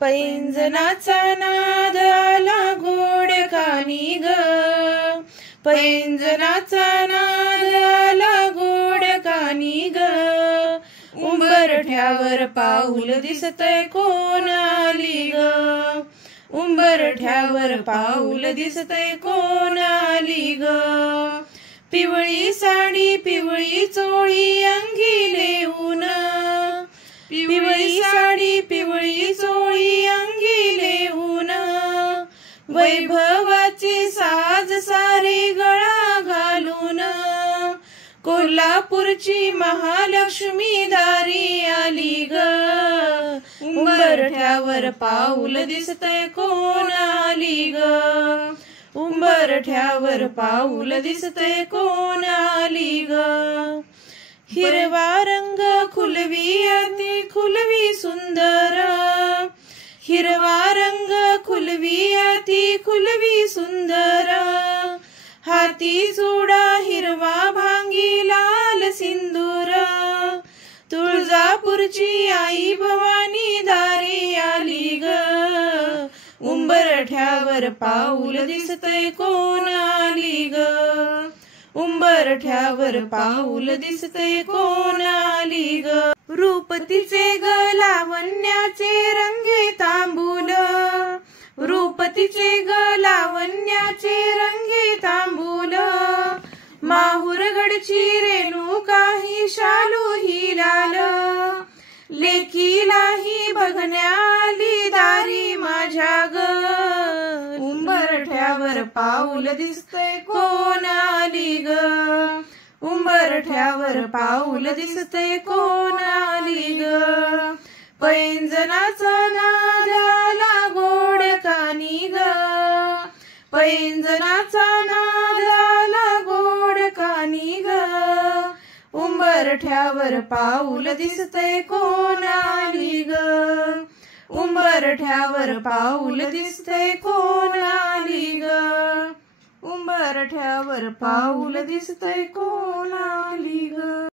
पैंजनाचा नाद आला गोड कानी ग, पैंजनाचा नाद आला गोड कानी ग. उंबरठ्यावर पाऊल दिसतय कोण आली ग, उंबरठ्यावर पाऊल दिसतय कोण आली ग. पिवळी साडी पिवळी चोळी अंगी लेऊन, पिवळी साडी पिवळी चोळी अंगी लेऊन. वैभवाचे साज सारे गळा घालून, कोल्हापूरची महालक्ष्मी दारी आली ग. उंबरठ्यावर पाऊल दिसतय कोण आली ग, उंबरठ्यावर पाऊल दिसतय कोण आली ग. हिरवा रंग खुलवी अति खुलवी सुंदर, हिरवा रंग खुलवी अति खुलवी सुंदर. हाती चुडा हिरवा भांगी लाल सिंदूर, तुळजापूरची आई भवानी दारी आली ग. उंबरठ्यावर पाऊल दिसतय कोण आली ग, उंबरठ्यावर पाऊल दिसतय कोण आली ग. रूप तिचे ग लावण्याचे रंगे तांबूल, रूप तिचे ग लावण्याचे रंगे तांबूल. माहुरगडची रेणुका ही शालू ही लाल, लेकीलाही बघण्या आली दारी माझ्या ग. उंबरठ्यावर पाऊल दिसतय कोण आली ग, उंबरठ्यावर पाऊल दिसतय कोण आली ग. पैंजनाचा नाद आला गोड कानी ग, पैंजनाचा नाद आला गोड कानी ग. उंबरठ्यावर पाऊल दिसतय कोण आली ग, उंबरठ्यावर पाऊल दिसतय कोण आली ग. उंबरठ्यावर पाऊल दिसतय कोण आली ग.